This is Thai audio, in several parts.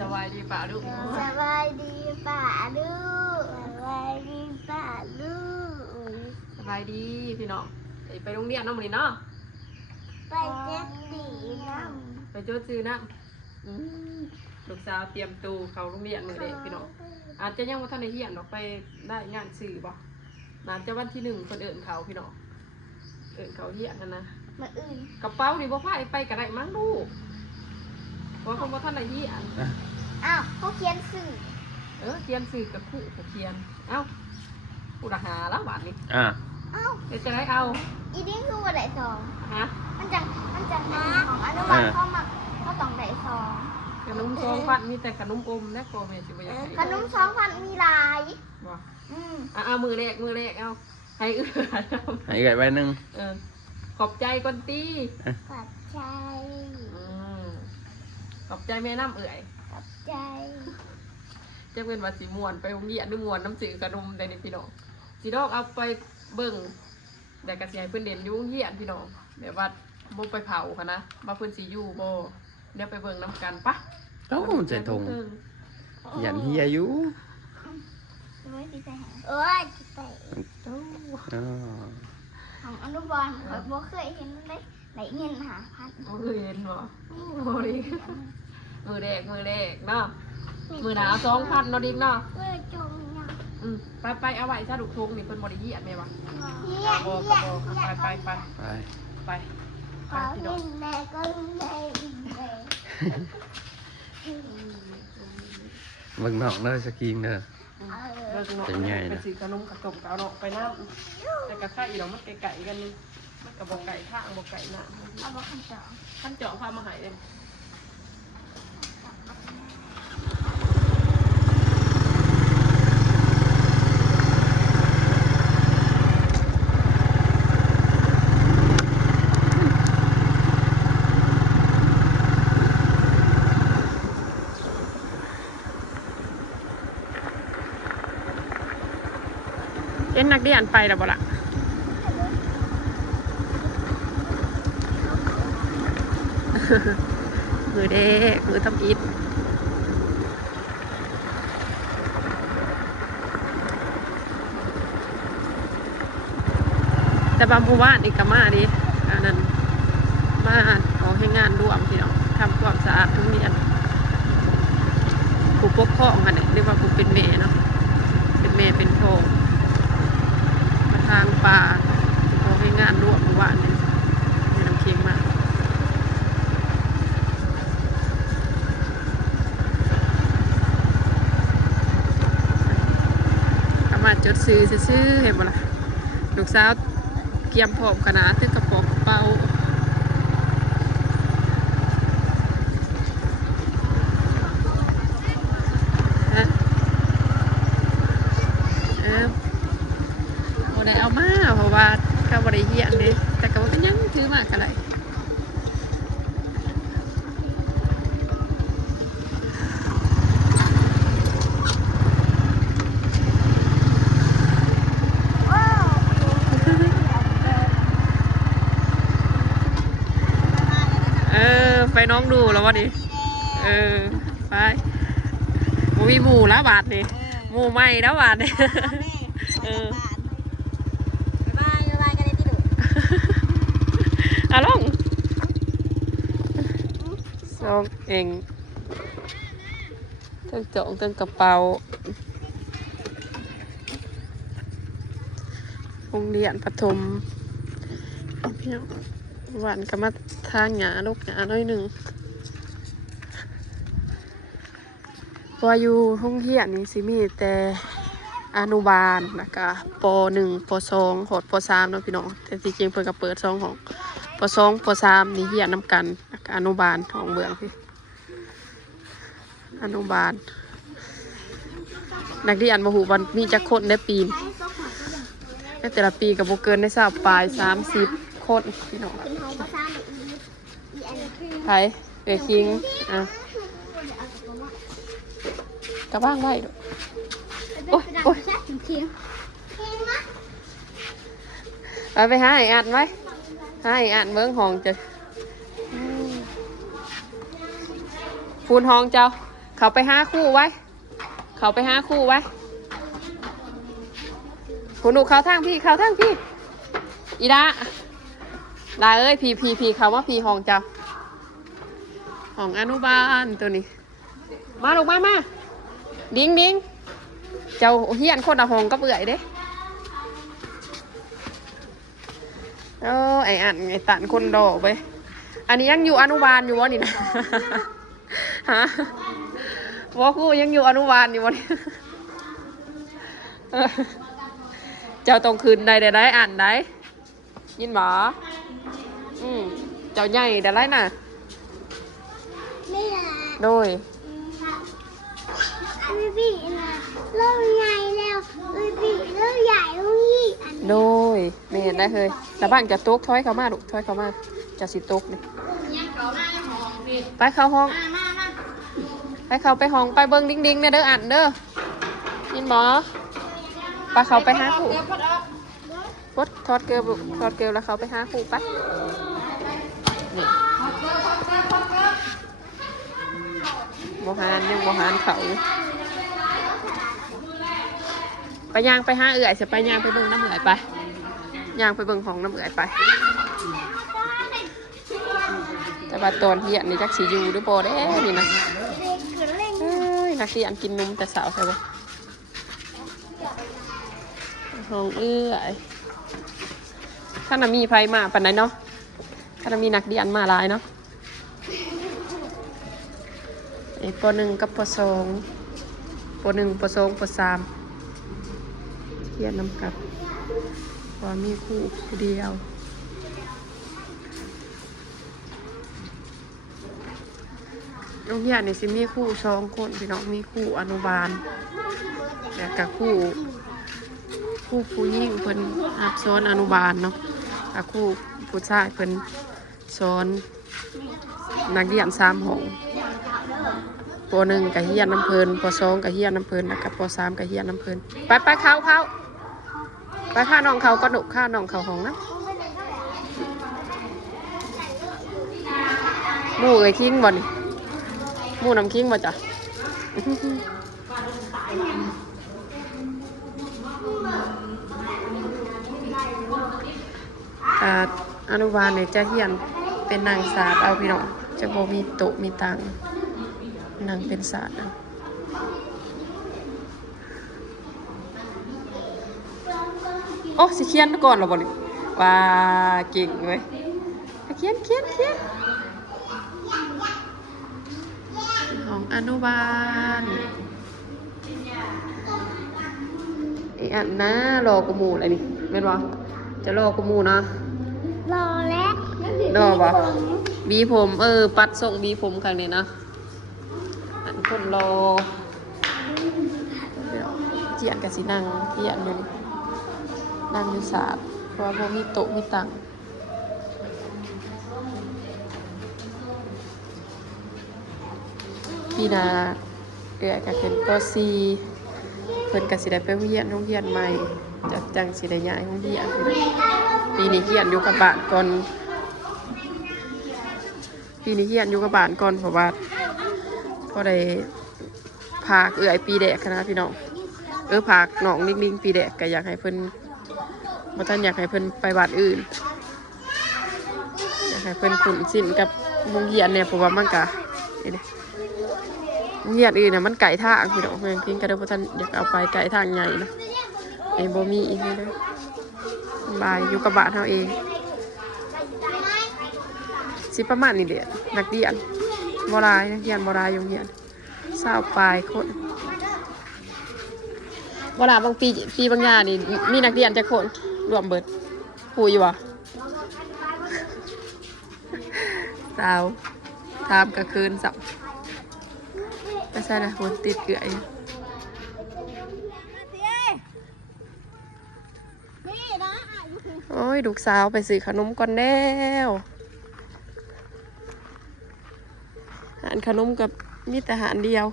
สบายดีป่าลูก สบายดีป่าลูกสบายดีป่าลูก สบายดีพี่น้องไปโรงเรียนน้องมันนี่เนาะ ไปเจ็ดสีน้ ไปโจ้ซื้อนะลูกสาวเตรียมตูเขาโรงเรียนมือเด็กพี่น้องอาจจะยังว่าท่านในเฮียนออกไปได้งานสื่อบ่น่าจะวันที่1คนเอิญเขาพี่น้องเอิญเขาเฮียนนั่นนะ ำมาอื่น กระเป๋านี่บ่พาไปกระไรมั้งลูกเพราะคนว่าท่านในเฮียน อ้าวเขาเขียนสื่อ เขียนสื่อกับคู่กับเขียนเอ้าผู้ทหารแล้วบาทนี้ อ้าว เดี๋ยวจะได้เอา อีนี่คือวันไหนสอง ฮะ มันจังของอนุบาลเข้ามาเขาต้องไหนสอง ขนม2,000มีแต่ขนมอมและโกเมสิบ่อยาก ข ให้ นม2,000มีลาย บ่ Ừ. มือแรกเอาให้เอื้อ ให้ไก่ใบหนึ่ง ขอบใจก่อนตี ขอบใจ ขอบใจแม่น้ำเอื่อย ขอบใจ จะเป็นว่าสีมวนไปโรงเรียนด้วยมวนน้ำจืดขนมได้ในพี่น้องสีดอกเอาไปเบิ่งแต่กระเสียเพื่อนเด่นอยุ่โรงเรียนพี่น้องแบบว่าบ่ไปเผาค่ะนะมาเพื่อนสีอยู่บ่เดี๋ยวไปเบิ่งน้ำกันปะ โอ้ใจทงยันเฮียอยู่ ไม่ดีใจเอ้ยดีใจ อ๋อ ของอนุบาลข่อยบ่เคยเห็นมันได้ไหนเงินหาพัน บ่เคยเห็นบ่โอ้ดิมือแรกเนาะมือหนา2,000เนาะดิ๊กเนาะ เพื่อจงยัง ไปเอาไว้ซะลูกทงนี่เพิ่นบ่ได้เหี้ยแม่วะ เฮีย บ่ไป ไป ขอ พี่ เงิ น้อง นแม่ก็แม่แม่ เบิ่งน้องเด้อสกีนเด้อ เลิกเนาะ เป็นไงนะ ไปซื้อขนมกระจกเอาเนาะไปน้ำแต่กระค่าอีเรามันไก่กันนี่มันกับบอกไก่ข้างบอกไก่น้ำ เอาบอกคำตอบ ขั้นเจาะพามาหายเองเอ็นนักเรียนไปแล้วบ่ล่ะมือเด็กมือทำอิฐแต่บางผู้ว่านี่ก็มาดิอันนั้นมาขอให้งานร่วมพี่น้องทำความสะอาดทุกเรียนผู้ปกครองค่ะเนี่ยเรียกว่าผู้เป็นแม่เนาะเป็นแม่เป็นพ่อมาทางป่าขอให้งานร่วมผู้ว่านี่มีน้ำเค็มมากมาจดซื้อเห็นบ่ล่ะลูกสาวเกียมพร้อมขนาดตึกกระป๋องกระเป๋าบ่ได้เอามาเพราะว่าเขาบ่ได้เหี้ยนเด้แต่ก็บ่เป็นหยังถือมากก็ได้ไปน้องดูแล้ววะดิไปมีหมูแล้วบาทนี่หมูใหม่แล้วบาทนี่บายกันเลยที่ดู อ่ะลงซองเองเติมจ่องเติมกระเป๋าโรงเรียนปฐมพี่น้องหวานก็มาทางหยาลูกหยาน้อยหนึ่งว่าอยู่ห้องเฮียนนี่สิมีแต่อนุบาลแล้วก็ป .1 ป .2 หอดป .3 เนาะพี่น้องแต่จริงๆเพิ่นก็เปิด2ของป .2 ป .3 นี่เฮียนนำกันแล้วก็อนุบาลของเมืองพี่อนุบาลนักเรียนบ่ฮู้ว่ามีจักคนได้ปีนในแต่ละปีก็บ่เกินได้20ปลาย30คนพี่น้อง เป็นห้องภาษาอีอันคือ ไผคิงกระบ้างไว้ดูโอ้ยไปหาไอ้อันไว้หาไอ้อันเบิ้งห้องจะพูนห้องเจ้า เขาไปหาคู่ไว้เขาไปหาคู่ไว้คุณหนูเขาทางพี่เขาทางพี่อีดาลาเอ้ยพีเขาว่าพีห้องเจ้าห้องอนุบาลตัวนี้มาลูกมาดิ้งเจ้าเฮียนคนละห้องก็เบื่อเด้ไอ้อันไอ้ตันคนดอกไปอันนี้ยังอยู่อนุบาลอยู่วะนี่นะฮะว่าคู่ยังอยู่อนุบาลอยู่วะนี่เจ้าต้องคืนได้อ่านได้ยินบ่เจ้าใหญ่ได้ไรน่ะ นี่แหละ โดย พี่นะเริ่มใหญ่แล้วพี่เริ่มใหญ่ตรงนี้ โดยไม่เห็นได้เลยแต่บ้านจะตกถอยเข้ามาลูกถอยเข้ามาจะสิตกนี่ไปเข้าห้องไปเข้าไปห้องไปเบิ้งดิ้งเนี่ยเด้ออ่านเด้อยินบ่ไปเขาไปหาคู่พดทอดเกลือลูกทอดเกลือแล้วเขาไปหาคู่ไปนี่บ่หานยังบ่หานเขาไปย่างไปหาเอื่อยจะไปย่างไปเบิ่งน้ำเอื่อยไปย่างไปเบิ่งของน้ำเอื่อยไปแต่ว่าตอนเฮียนนี่จักสิอยู่หรือบ่เด้นี่นะเอ้ยนักเรียนกินนมแต่สาวใช่บ่ของเอื้อยถ้าน่ะมีไผมาปานใดเนาะถ้าน่ะมีนักเรียนมาหลายเนาะไอ้ป .1 กับป .2 ป .1 ป .2 ป .3 เรียนนำกับว่ามีครูผู้เดียวโรงเรียนนี่สิมีครู2 คนพี่น้องมีครูอนุบาลแล้วก็ครูผู้หญิงเพิ่นสอนอนุบาลเนาะกับครูผู้ชายเพิ่นสอนนักเรียน3 ห้องป .1 ก็เฮียนน้ำเพิ่นป .2 ก็เฮียนน้ำเพิ่นแล้วก็ป .3 ก็เฮียนน้ำเพิ่นไปเข้าไปข้าน้องเขาก็หนุกข้าน้องเขาห้องนะหมู่เอ้ยคิงบ่นี่หมู่น้ำคิงบ่จ้ะอนุบาลเนี่ยจะเฮียนเป็นนางศาสตร์เอาพี่น้องจะบ่มีโต๊ะมีตังนางเป็นศาสตร์โอ้สิเขียนก่อนเหรอบ่นี่ว่าเก่งเว้ยเขียนของอนุบาลอีอันนะรอกูหมู่อะไรนี่แม่นบ่จะรอกูหมู่นะรอแล้ว รอบ่บีผมปัดส่งบีผมครั้งนี้นะอันคนรอเจียนกับสินั่งเจียนอยู่นั่งอยู่ศาสตร์เพราะว่าบ่มีโต๊ะมีตังพี่นาก็เป็นป .4 เพิ่นก็สิได้ไปโรงเรียนใหม่จังสิได้ย้ายโรงเรียนปีนี้เรียนอยู่กับบ้านก่อนเพราะว่าพอได้พากเอื้อยปีแดกนะพี่น้องพากน้องนิ่งปีแดกก็อยากให้เพิ่นบ่ทันอยากให้เพิ่นไปบ้านอื่นอยากให้เพิ่นคุ้นชินกับโรงเรียนเนี่ยเพราะว่ามันก็นี่โรงเรียนอื่นน่ะมันไกลทางพี่น้องแม่งกินก็ได้บ่ทันอยากเอาไปไกลทางใหญ่นะบ่มีอีกนี่เด้อบายอยู่กับบ้านเฮาเองสิประมาณนี้เด้นักเรียนบ่หลายนักเรียนบ่หลายโรงเรียน20ปลายคนเวลาบางปีบางอย่างนี่มีนักเรียนจักคนรวมเบิดผู้อยู่บ่สาวถามก็คืนสับก็ใช่นะคนติดเกลืออยู่โอ้ยลูกสาวไปซื้อขนมก่อนแล้วหารขนมกับมีแต่หารเดียว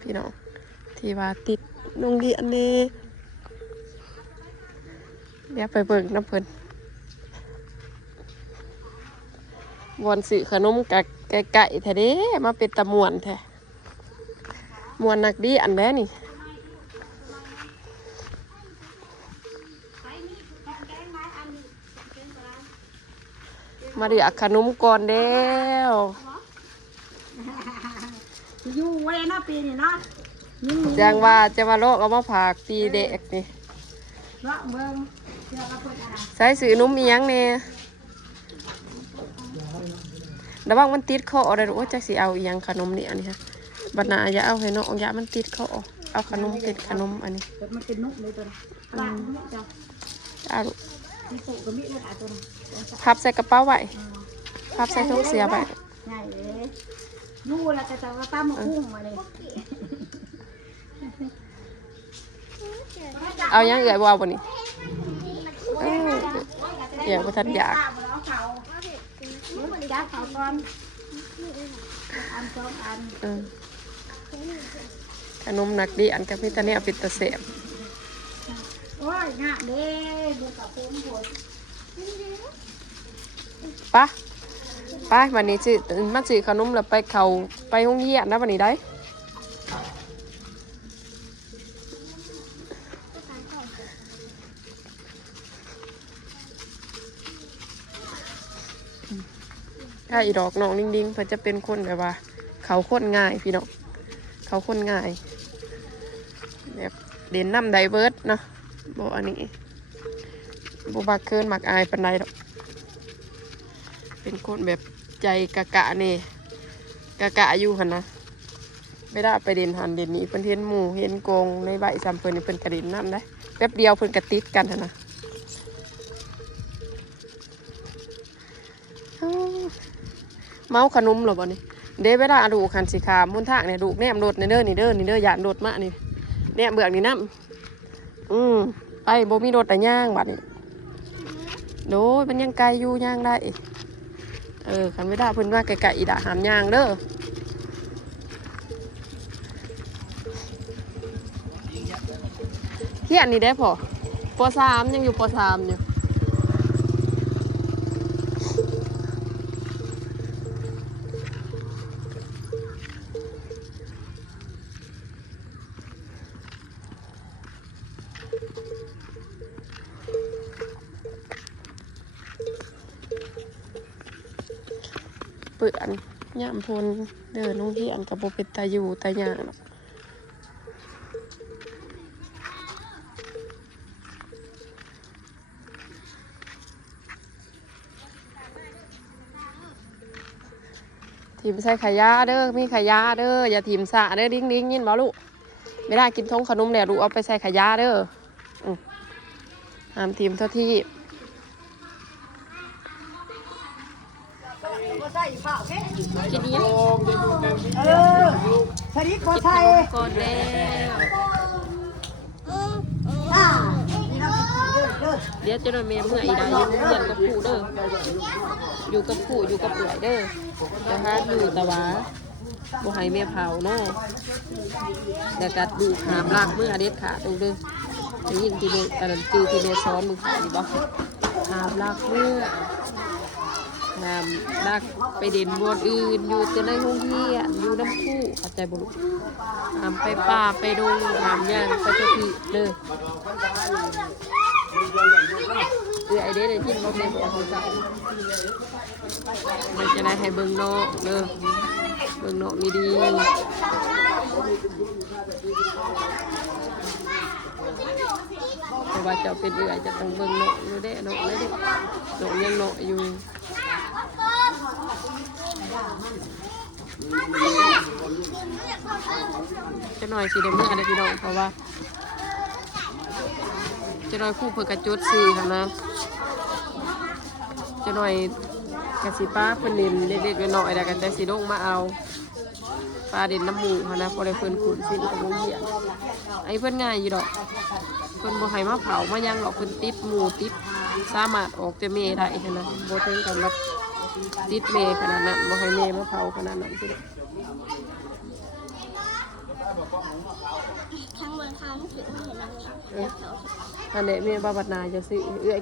พี่น้องที่ว่าติดโรงเรียนนี่เดี๋ยวไปเบิ่งน้ำเพิ่นวอนซื้อขนมกับไก่แท้เด้มาเป็นตะม่วนแท้ มวนนักดีอันแม่นี่มาเรียกขนมก่อนแล้ว อยู่ไว้นะปีนี้เนาะ จังว่าจะมาโลกเอามาผากปีเด็กนี่ เนาะเบิ่งเดี๋ยวเราเพิ่นอ่ะ ใส่สื่อนุ่มอีหยังเนี่ยระวังมันติดคออะไรหรือว่าจะสิเอาอีหยังขนมนี่อันนี้ฮะบัดหนาอย่าเอาให้น้องอย่ามันติดคอเอาขนมติดขนมอันนี้ เดี๋ยวมันเป็นนุกเลยตัวนี้วางนุกจ้ะ เอาลูก มีโต๊ะก็มีเลยอ่ะตัวนี้ พับใส่กระเป๋าไว้พับใส่ถุงเสียไว้ ง่ายเลยอยู่แล้วจะว่าตามมาพุ่งมาเลย เอาหยังเอื่อยบ่เอาบ่นี่เดี๋ยวบ่ทันอยาก จ้าเขาก่อนอันสองอัน ขนมหนักดีอันกับพิตาเนี่ยปิดตะเสบ โอ้ยงะเด้เดี๋ยวกับผมหมด ปะไปวันนี้สิมาซื้อขนมแล้วไปเขาไปโรงเรียนนะวันนี้ได้ถ้าอีดอกน้องดิ้งๆเพื่อจะเป็นคนแบบว่า เขาคนง่ายพี่น้องเขาคนง่ายแบบเด่นน้ำไดเวิร์ดเนาะบอกอันนี้บุบักเคินมักอายปันไดดอกเป็นคนแบบใจกะกะนี่กะกะอยู่หันนะไม่ได้ไปเด่นหันเด่นนี้เพิ่นเห็นหมู่เห็นกงในใบซ้ำเพิ่นนี่เพิ่นกระเด็นน้ำได้แป๊บเดียวเพิ่นกระติดกันหันนะเมาขนมหรอบ่นี่เด้เวลาดูคันสีขามมุนทางเนี่ยดูแนมรถในเด้อนี่เด้อนี่เด้ออย่าโดดมานี่แนมเบือกนี่น้ำไปบ่มีรถแต่ย่างบัดนี่โดยมันยังไกลอยู่ย่างได้คันเวลาเพิ่นว่าไกลๆอีด่าหามย่างเด้อเฮียนนี่ได้พอป.3ยังอยู่ป.3อยู่เปื่อนย่ำพลเดินลงเฮียนกับโบเป็นตาอยู่ตาหยางหรอกทีมใส่ขายาเด้อมีขายาเด้ออย่าทีมสะเด้อดิ้งดิ้งยินบ่ลูกไม่ได้กินทงขนมแล้วลูกเอาไปใส่ขายาเด้อห้ามทีมเท่าที่กินนี้สวัสดีขอไทย ก่อนแล้วเดี๋ยวจะโดนเมียเมื่ออีได้อยู่เพื่อนกับผู้เด้ออยู่กับผู้อยู่กับเปื่อยเด้อนะคะอยู่ตะวาบ่ให้เมียเผาเนาะแต่กัดดูหามลากเมื่อเด็ดขาดตรงเด้อจะยิงทีเดียวแต่จือทีเดียวซ้อนมึงขาดบ่หามลากเมื่อหามลากไปเด่นบนอื่นอยู่แต่ในห้องเฮียอยู่น้ำคู่เข้าใจบ่ลูกหามไปป่าไปดงหามย่างไปเจ้าที่เด้อไอเด็ดกินบ่แม่นบ่เข้าใจมันจะได้ให้เบิ่งนอกเด้อเบิ่งนอกดีๆเพราะว่าเจ้าเป็นเอื้อยจะต้องเบิ่งนอกอยู่เด้นอกเลยเด้นอกยังนอกอยู่จะหน่อยสิได้เมื่อได้พี่น้องเพราะว่าจะหน่อยคู่เพื่อกระจุดซื้อค่ะนะจะหน่อยกระสีป้าเพิ่นเล่นเล็กๆน้อยๆแต่กันแต่สีลงมาเอาปลาเด่นน้ำหมูค่ะนะพอได้เพิ่นขุนสิกับวงเหียนไอ้เพิ่นง่ายอยู่ดอกเพิ่นบ่ให้มาเผามายังหรอกเพิ่นติดหมูติดสามารถออกจะเมได้ค่ะนะบ่ถึงกับรับติดเมขนาดนั้นบ่ให้เมมาเผาขนาดนั้นพี่น้อง ข้างบนข้างถึงเห็นแล้วเนี่ย อันนี้เมบาบัดนาจะสิ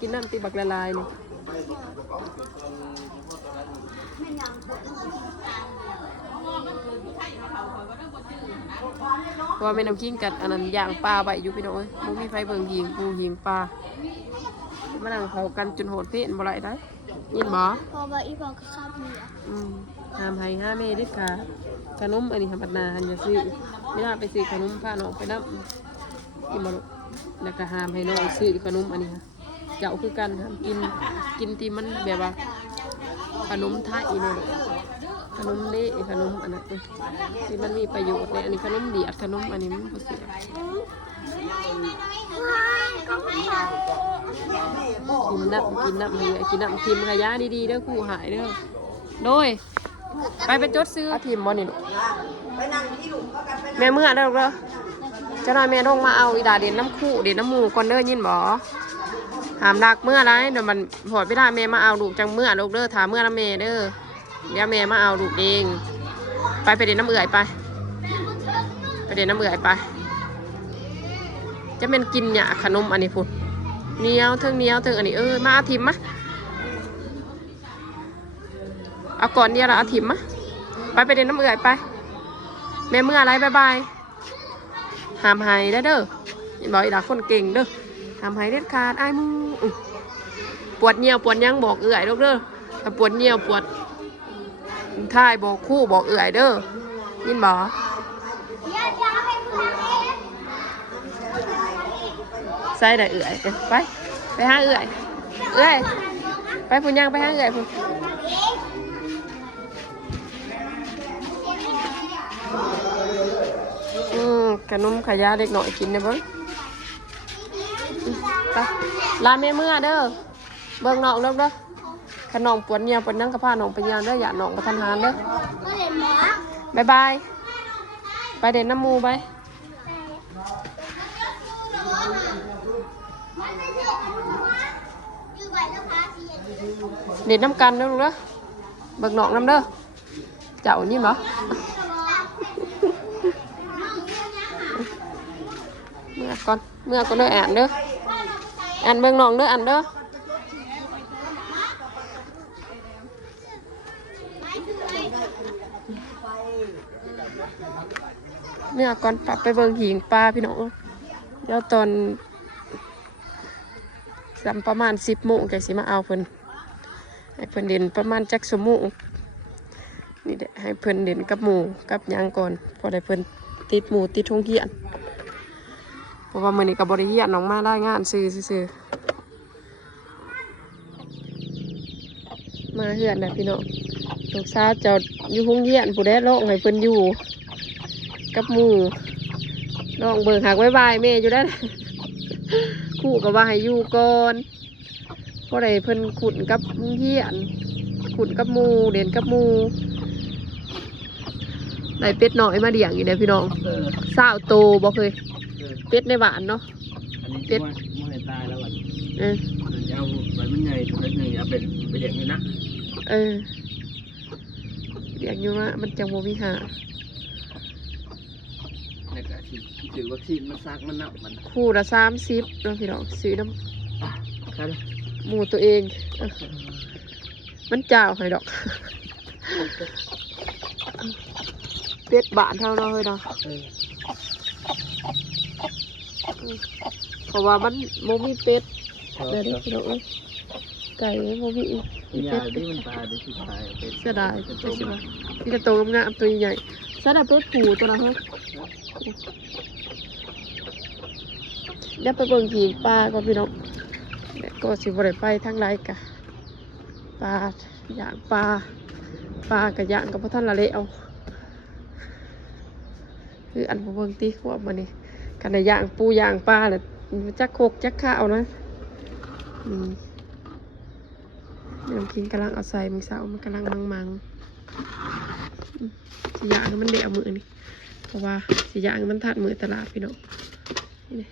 กินน้ำตีบักละลายนี่ ราะว่าแม่น้ำคิงกันอันนั้นย่างปลาใบอยู่พี่น้องเอ้ยบ่มีไฟเบิ่งยิงปูยิงปลามานั่งเผากันจนโหดเพลนบ่ไรได้ยินบ่ พอบ่อีพอก็ข้าวเหนียว ห้ามให้ห้าเมเด็ดขาดขนมอันนี้ทำปัดนาหันจะซื้อไม่น่าไปซื้อขนมพาน้องไปน้ำกินมาลูกแล้วก็ห้ามให้น้องซื้อขนมอันนี้ค่ะเจ้าคือกันห้ามกินที่มันแบบว่าขนมไทยเนี่ยขนมเละขนมอันนั้นที่มันมีประโยชน์เนี่ยอันนี้ขนมเดียดขนมอันนี้มันบ่เสีย ก็ไม่ท กินน้ำให้กินน้ำทิมขยะดีๆเด้อคู่หายเด้อโดยไปจดซื้อทิมบ่นี่ลูกแม่เมื่อเด้อลูกเด้อจะนอนแม่ต้องมาเอาอีดาเด่นน้ำคู่เด่นน้ำหมูก่อนเด้อยินบ่ถามรักเมื่อไรเดี๋ยวมันพอดไม่ได้แม่มาเอาลูกจังเมื่อลูกเด้อถามเมื่อน้ำแม่เด้อเดี๋ยวแม่มาเอาลูกเองไปเด่นน้ำเอื่อยไปเด่นน้ำเอื่อยไปจะเป็นกินเนี่ยขนมอันนี้พุ่นเนี้ยวเทิงอันนี้มาเอาทิมมะเอาก่อนเดียวเราเอาทิมมะไปเด่นน้ำเอื่อยไปแม่เมื่อไรบายหามหายได้เด้อบอกอีดาคนเก่งเด้อหามหายเด็ดขาดไอ้มึงปวดเนียวปวดยังบอกเอื่อยลูกเด้อถ้าปวดเนียวปวดท้ายบอกคู่บอกเอื่อยเด้อยินบ่ใส่ได้เอื่อยไปหาเอื่อยไปพุ่นยังไปหาเอื่อยพุ่นขนมขยะเด็กหน่อยกินได้เบิ้งไปร้านแม่เมื่อเด้อเบิ้งน้องเด้อขนมปวดเนียวปวดนั่งกระเพาะน้องไปยามเด้ออย่าน้องประทานหารเด้อบายบายไปเด่นน้ำมูไปเด่นน้ำกันเด้อลูกเด้อเบิ้งน้องน้ำเด้อเจ้านี่เหรอเมื่อก่อนเด้ออ่านเด้ออ่านเบิ่งน้องเด้ออ่านเด้อเมื่อก่อนปรับไปเบิ่งหิงปลาพี่น้องเดี๋ยวตอนประมาณ10 โมงแกสิมาเอาเพิ่นให้เพิ่นเด่นประมาณจักชั่วโมงนี่เด้ให้เพิ่นเด่นกับหมูกับหยังก่อนพอได้เพิ่นติดหมูติดทงเกียนเพราะว่ามื้อนี้ก็บ่ได้เฮียนน้องมาได้งานซื่อมาเฮือนน่ะพี่น้องลูกสาวเจ้าอยู่โรงเรียนผู้ใดร้องให้เพิ่นอยู่กับหมู่น้องเบิ่งหักบายแม่อยู่ได้ครูก็ว่าให้อยู่ก่อนเพราะได้เพิ่นขุนกับโรงเรียนขุนกับหมู่เด่นกับหมู่ได้เป็ดน้อยมาเลี้ยงอยู่เด้อพี่น้อง20 โตบ่เคยเป็ดในบ้านเนาะอันนี้เป็ดมันตายแล้ววันเอาใบมันใหญ่ตัวนึงเอาไปเลี้ยงอยู่นะเลี้ยงอยู่ว่ามันจังโมวิหาแล้วก็ถือวัคซีนมันซักมันนับมันคู่ละ30แล้วพี่น้องซื้อน้ำหมูตัวเองมันเจ้าให้ดอกเป็ดบ้านเท่าน้อยเนาะเพราะว่ามันโมมีเป็ดเดี๋ยวพี่น้องไก่โมมีเป็ดที่มันตายได้สุดท้ายเสียดายใช่ไหมนี่จะโตงามตัวใหญ่เสียดายเป็ดผูตัวนะฮะเดี๋ยวไปเบิ่งหิงปลาก็พี่น้องก็สิบริไปทั้งไรกะปลาย่างปลากะย่างกับพ่อท่านละเละเอาคืออันเบิ่งตีขวบมานี่กันในย่างปูย่างปลาเลยจักโคกจักข้าวนะน้ำกินกำลังเอาใส่มึงสาวมันกำลังมังสีย่างมันเดี่ยวมือนี่เพราะว่าสีย่างมันทานมือตลาดพี่น้องนี่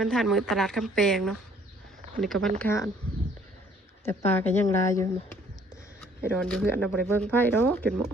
มันทานมือตลาดคำแปงเนาะอันนี้ก็บ้านข้านแต่ปลาก็ยังลายอยู่ไอ้ดอนอยู่เพื่อนเราบริเบิ้งไพ่ดอกจนหมด